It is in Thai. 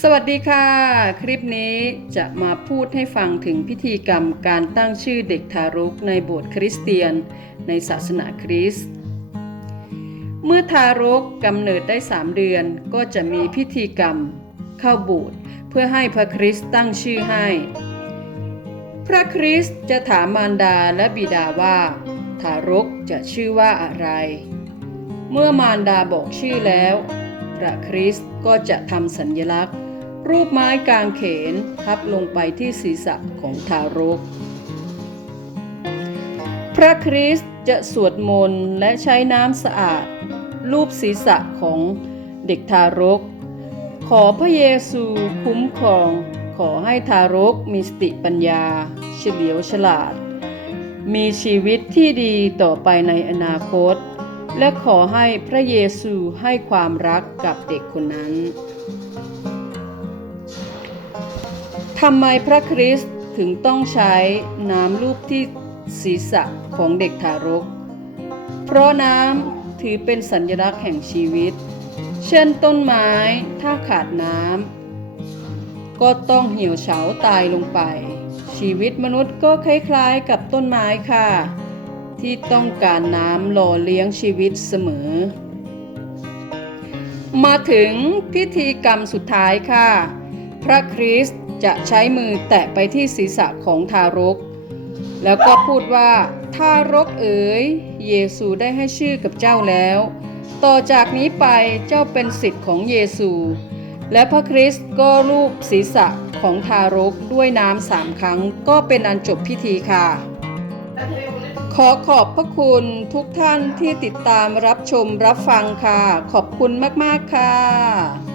สวัสดีค่ะ คลิปนี้จะมาพูดให้ฟังถึงพิธีกรรมการตั้งชื่อเด็กทารกในโบสถ์คริสเตียน ในศาสนาคริสต์เมื่อทารกกำเนิดได้สามเดือนก็จะมีพิธีกรรมเข้าโบสถ์เพื่อให้พระคริสต์ตั้งชื่อให้ พระคริสต์จะถามมารดาและบิดาว่า ทารกจะชื่อว่าอะไร เมื่อมารดาบอกชื่อแล้ว พระคริสต์ก็จะทำสัญลักษณ์ รูปไม้กางเขนพับลงไปที่ศีรษะของทารก พระคริสต์จะสวดมนต์และใช้น้ำสะอาด รูปศีรษะของเด็กทารก ขอพระเยซูคุ้มครอง ขอให้ทารกมีสติปัญญา เฉลียวฉลาด มีชีวิตที่ดีต่อไปในอนาคต และขอให้พระเยซูให้ความรักกับเด็กคนนั้นทำไมพระคริสต์ถึงต้องใช้น้ำลูบที่ศีรษะของเด็กทารก เพราะน้ำถือเป็นสัญลักษณ์แห่งชีวิต เช่นต้นไม้ถ้าขาดน้ำก็ต้องเหี่ยวเฉาตายลงไป ชีวิตมนุษย์ก็คล้ายๆกับต้นไม้ค่ะ ที่ต้องการน้ำหล่อเลี้ยงชีวิตเสมอ มาถึงพิธีกรรมสุดท้ายค่ะ พระคริสต์จะใช้มือแตะไปที่ศีรษะของทารก แล้วก็พูดว่าทารกเอ๋ย เยซูได้ให้ชื่อกับเจ้าแล้ว ต่อจากนี้ไปเจ้าเป็นสิทธิ์ของเยซู และพระคริสต์ก็รูปศีรษะของทารกด้วยน้ำสามครั้งก็เป็นอันจบพิธีค่ะ ขอขอบพระคุณทุกท่านที่ติดตามรับชมรับฟังค่ะ ขอบคุณมาก ๆ ค่ะ